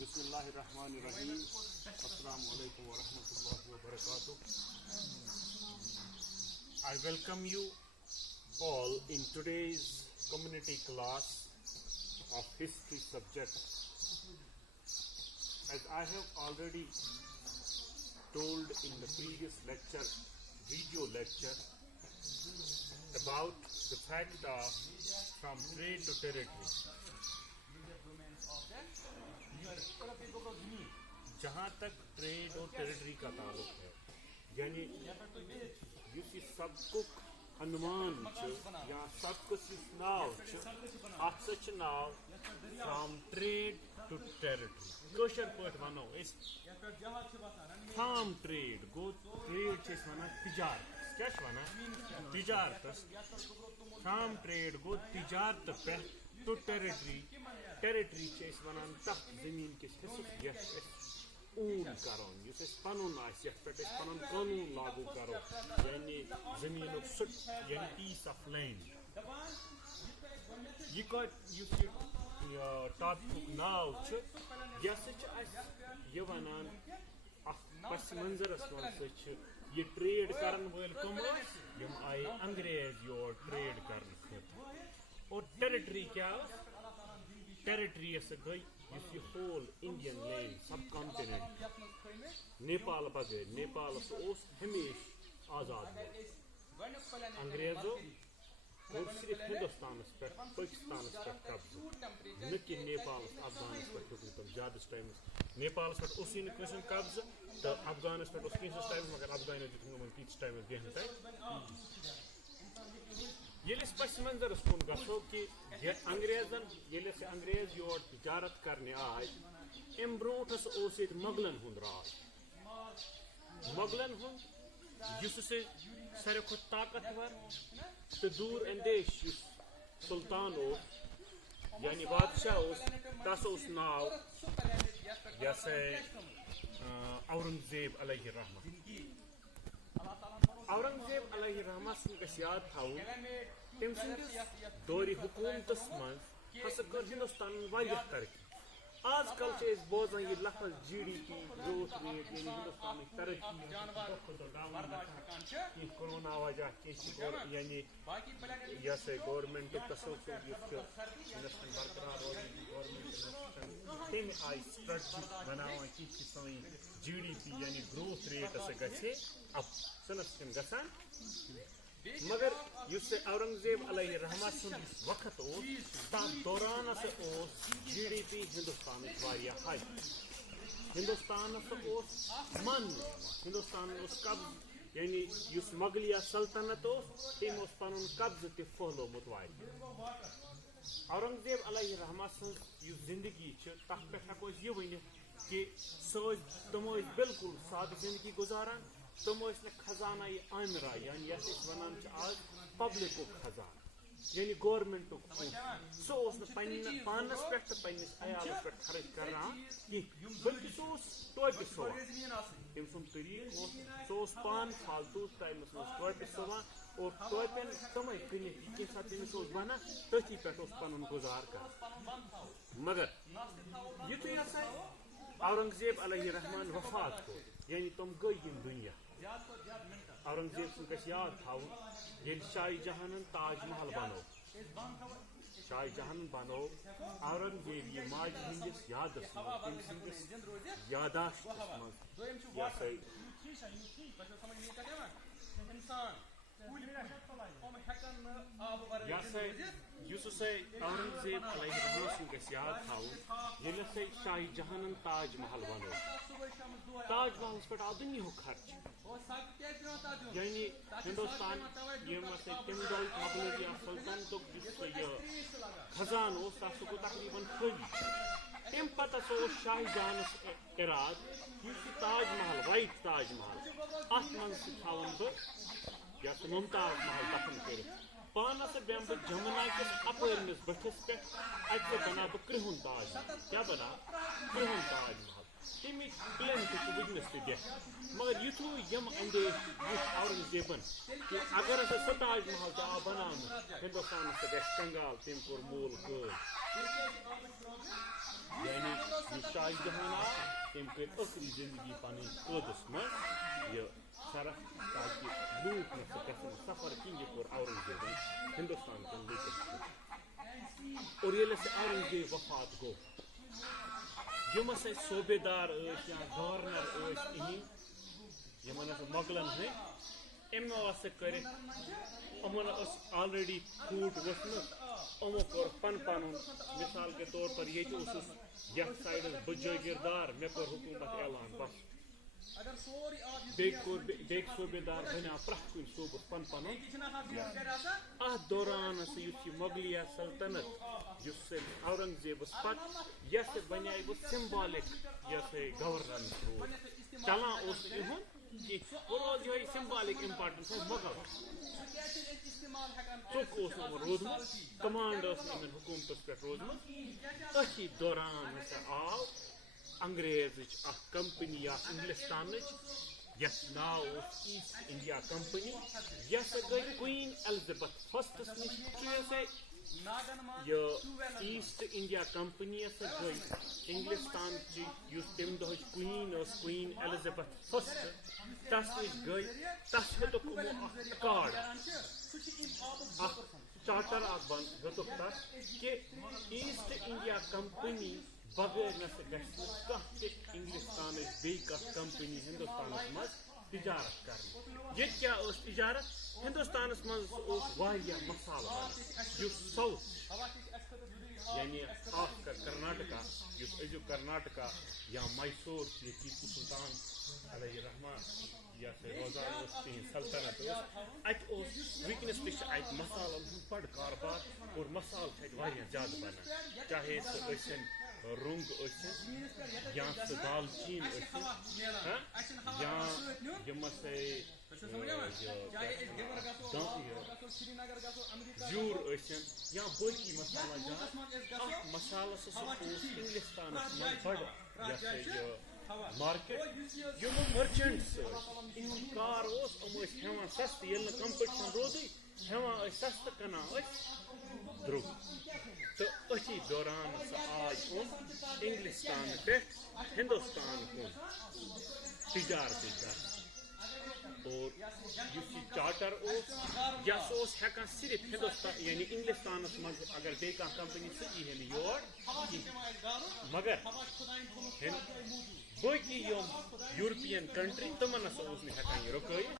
بسم اللہ الرحمن الرحیم. السلام علیکم ورحمۃ اللہ وبرکاتہ. I welcome you all in today's community class of history subject. As I have already told in the previous lecture, video lecture, about the fact of from trade to territory. جہاں تک trade اور territory کا تعلق ہے یعنی یس یہ سبقک عنوان یا سبقس یس ناو ات سا ناو فرام ٹریڈ ٹو ٹیریٹری. کٲشِر پٲٹھۍ ونو أسۍ فارم ٹریڈ گوٚو ٹریڈ چھِ أسۍ ونان تجارتس. کیٛاہ چھِ ونان تجارتس. فارم ٹریڈ گوٚو تجارتہٕ پٮ۪ٹھ ٹو ٹیریٹری. ٹیریٹری چھِ أسۍ ونان تتھ زٔمیٖن کِس حِصس یتھ أسۍ اون کرون یُس اَسہِ پنُن آسہِ یتھ پٮ۪ٹھ أسۍ پنُن قونوٗن لاگوٗ کرو یعنی زٔمیٖنُک سُہ یعنی پیٖس آف لینڈ. یہِ یُس یہِ ٹاپکُک ناو چھُ یہِ ہسا چھِ اَسہِ یہِ ونان اتھ پس منظرس منٛز ہسا چھِ یہِ ٹریڈ کرن وٲلۍ کٕم ٲسۍ یِم آیہِ انگریز یور ٹریڈ کرنہٕ خٲطرٕ. اور ٹیریٹری کیٛاہ ٲس. ٹیریٹری ہسا گٔے یُس یہِ ہول انڈین لینڈ سب کانٹینٹ نیپال بغٲر. نیپالس اوس ہمیشہ آزاد. انگریزو کوٚر صرف ہندوستانس پٮ۪ٹھ پٲکستانس پٮ۪ٹھ قبضہٕ نہ کہِ نیپالس افغانس پٮ۪ٹھ ہیوٚک نہٕ تِم زیادس ٹایمس. نیپالس پٮ۪ٹھ اوسُے نہٕ کٲنٛسہِ ہُنٛد قبضہٕ تہٕ افغانس پٮ۪ٹھ اوس کینٛژھس ٹایمس مگر افغانو دیُت نہٕ یِمن تیٖتِس ٹایمس بیہنہٕ تتہِ. ییٚلہِ أسۍ پس منظرس کُن گژھو کہِ انگریزن ییٚلہِ أسۍ انگریز یور تجارت کرنہِ آے امہِ برونٛٹھ ہسا اوس ییٚتہِ مۄغلن ہُنٛد راج. مۄغلن ہُنٛد یُس ہسا ساروی کھۄتہٕ طاقتور تہٕ دوٗر اندیش یُس سلطان اوس یعنی بادشاہ اوس تس اوس ناو یہِ ہسا اورنگزیب علیہ رحمہ. اورنگزیب علیہ رحمہ سُنٛد گژھِ یاد تھاوُن تٔمۍ سٕنٛدِس دورِ حکوٗمتس منٛز ہسا کٔر ہندوستانن واریاہ ترقی. آز کل چھِ أسۍ بوزان یہِ لفظ G D P growth rate یعنی ہندوستانٕچ ترقی کینٛہہ کورونا وجہ کینٛہہ یعنی یہِ ہسا گورمینٹُک تسلسل یُس چھُ ہندوستان برقرار روزان گورمینٹ تمہِ آیہِ سٹریٹجی بناوان کینٛہہ کہِ سٲنۍ جی ڈی پی یعنی گروتھ ریٹ ہسا گژھِ اپ سنس چھِنہٕ گژھان. مگر یُس اورنگزیب علیہ رحمہ سُنٛد وقت اوس تتھ دوران ہسا اوس جی ڈی پی ہندوستانٕچ واریاہ ہاے. ہندوستان ہسا اوس ماننہٕ ہندوستانن اوس قبضہٕ یعنی یُس مۄغلیہ سلطنت اوس تٔمۍ اوس پنُن قبضہٕ تہِ پھٔہلومُت واریاہ. اورنگزیب علیہ رحمہ سٕنٛز یُس زندگی چھِ تتھ پٮ۪ٹھ ہٮ۪کو أسۍ یہِ ؤنِتھ کہِ تِم ٲسۍ بالکل سادٕ زندگی گُزاران. تِم ٲسۍ نہٕ خزانہ عامرہ یعنی یتھ أسۍ ونان چھِ آز پبلکُک خزانہٕ یعنی گورمینٹُک پونٛسہٕ سُہ اوس نہٕ پننہِ پانس پٮ۪ٹھ تہٕ پننِس عیالس پٮ۪ٹھ خرٕچ کران کینٛہہ بلکہِ سُہ اوس ٹوپہِ سُوان. تٔمۍ سُنٛد طریٖقہٕ اوس سُہ اوس پانہٕ فالتوٗ ٹایمس منٛز ٹوپہِ سُوان اور ٹوپٮ۪ن تِمے کٕنِتھ ییٚمہِ ساتہٕ تٔمِس اوس بنان تٔتھی پٮ۪ٹھ اوس پنُن گُزار کران. مگر یِتھُے ہسا اورنگزیب علیہ رحمان وفات کوٚر یعنی تِم گٔے یِم دُنیا. اورنگزیب سُنٛد گژھِ یاد تھاوُن ییٚلہِ شاہ جہانن تاج محل بنوو شاہ جہانن بنوو اورنگزیب یہِ ماجہِ ہٕنٛدِس یادس منٛز تٔمۍ سٕنٛدِس یاداشتس منٛز یہِ ہسا یُس ہسا اورنگزیب علیہ رحمہ سُنٛد گژھِ یاد تھاوُن ییٚلہِ ہسا شاہ جہانن تاج محل بنوو تاج محلس پٮ۪ٹھ آو دُنیہُک خرچہٕ یعنی ہندوستان یِم ہسا تمہِ دۄہ مۄغلیہ سلطنتُک یُس یہِ خزانہٕ اوس تتھ سُہ گوٚو تقریٖباً خٲلی. تمہِ پتہٕ ہسا اوس شاہ جہانس ارادٕ یُس یہِ تاج محل وایٹ تاج محل اتھ منٛز تہِ تھاوان بہٕ یتھ ممتاز محل دفن کٔرِتھ. پانہٕ ہسا بیٚہمہٕ بہٕ جمنا کِس اپٲرمِس بٔٹھِس پٮ۪ٹھ اتہِ بناو بہٕ کرٛہُن تاج محل. کیٛاہ بناو کرٛہُن تاج محل. تمِچ پلین تہِ چھِ وٕنکٮ۪نس تہِ دِتھ. مگر یِتھُے یِم اندیش وٕچھ اورنگزیبن کہِ اگر ہسا سُہ تاج محل تہِ آو بناونہٕ ہندوستانس تہِ گژھِ کنگال تٔمۍ کوٚر موٗل غٲب. یعنی یُس شاہ جہاں آو تم کر ٲخری زندگی پنٕنۍ قٲدس منٛز یہ صرف تاکہ لوٗکھ نہ سا گژھن سفر کِہیٖنۍ یہِ کوٚر اورنگزیبن ہندوستان کٮ۪ن لوٗکن سۭتۍ اور ییٚلہِ اَسہِ اورنگزیب وفات گوٚو یِم ہسا صوبے دار ٲسۍ یا گورنر ٲسۍ اِہِنٛدۍ یِمن ہسا مۄغلن ہٕنٛدۍ أمو ہسا کٔرِکھ یِمن ٲس آلریڈی پھوٗٹ ؤژھمٕژ یِمو کوٚر پن پنُن مثال کے طور پر ییٚتہِ اوسُس یتھ سایڈس بہٕ جٲگیردار مےٚ کوٚر حکوٗمت اعلان بس بیٚیہِ صوبے دار بنیٛاو پرٛٮ۪تھ کُنہِ صوبس پن پنُن اتھ دوران ہسا یُس یہِ مۄغلیہ سلطنت یُس اورنگزیبس پتہٕ یہِ ہسا بنیٛاے وۄنۍ سمبالک یہِ ہسا گورننس روٗل چلان اوس نہٕ یِہُنٛد کینٛہہ اور اوس یِہوے سمبالک امپاٹنس مۄغل ژوٚک اوس نہٕ یِمن روٗدمُت کمانڈ ٲس نہٕ یِمن حکوٗمتس پٮ۪ٹھ روٗزمٕژ أتھی دوران ہسا آو انگریزٕچ اکھ کمپنی اکھ انگلستانٕچ یتھ ناو اوس ایسٹ انڈیا کمپنی یہِ ہسا گٔے کوئین ایلزبتھ فسٹس نِش یہ ایسٹ انڈیا کمپنی ہسا گٔے انگلستانچہِ یُس تمہِ دۄہٕچ کوئین ٲس کوئین ایلزبتھ فسٹ تس نِش گٔے تس ہیوٚتُکھ یِمو اکھ ریکارڈ اکھ چارٹر اکھ ہیوٚتُکھ تتھ کہ ایسٹ انڈیا کمپنی بغٲر نسا گژھِ نہٕ کانٛہہ تہِ انگلستانٕچ بیٚیہِ کانٛہہ کمپنی ہندوستانس منٛز تجارت کرنہِ ییٚتہِ کیٛاہ ٲس تجارت ہندوستانس منٛز اوس واریاہ مسالہٕ بنان یُس ساوُتھ یعنی خاص کر کرناٹکا یُس أزیُک کرناٹکا یا میسور چھُ ییٚتہِ ٹیپو سلطان علیہ رحمان یہِ ہسا روزان اوس تِہنٛز سلطنت ٲس اتہِ اوس وٕنکیٚنس تہِ چھِ اتہِ مسالن ہُنٛد بڑٕ کاربار اور مسالہٕ چھِ اتہِ واریاہ زیادٕ بنان چاہے سُہ ٲسِن رۄنٛگ ٲسِن یا سُہ دالچیٖن ٲسِن یا یِم ہسا زیوٗر ٲسِن یا باقٕے مسالہ جات اکھ مسالس ہسا اوس انگلستانس منٛز بڑٕ یہِ ہسا یہِ مارکیٹ یِم مرچنٹس ٲسۍ یِہُنٛد کار اوس یِم ٲسۍ ہٮ۪وان سستہٕ ییٚلہِ نہٕ کمپٹشن روٗدٕے ہٮ۪وان ٲسۍ سستہٕ کٕنان ٲسۍ درٛوگ تہٕ أتھی دوران ہسا آے یِم انگلستان پٮ۪ٹھ ہندوستان کُن تجارتٕے کرنہِ اور یُس یہِ چارٹر اوس یہِ ہسا اوس ہٮ۪کان صرف ہندوستان یعنی انگلستانس منٛز اگر بیٚیہِ کانٛہہ کمپنی سُہ یی ہے نہٕ یور کینٛہہ مگر باقٕے یِم یوٗرپین کنٹری تِمن ہسا اوس نہٕ ہٮ۪کان یہِ رُکٲیِتھ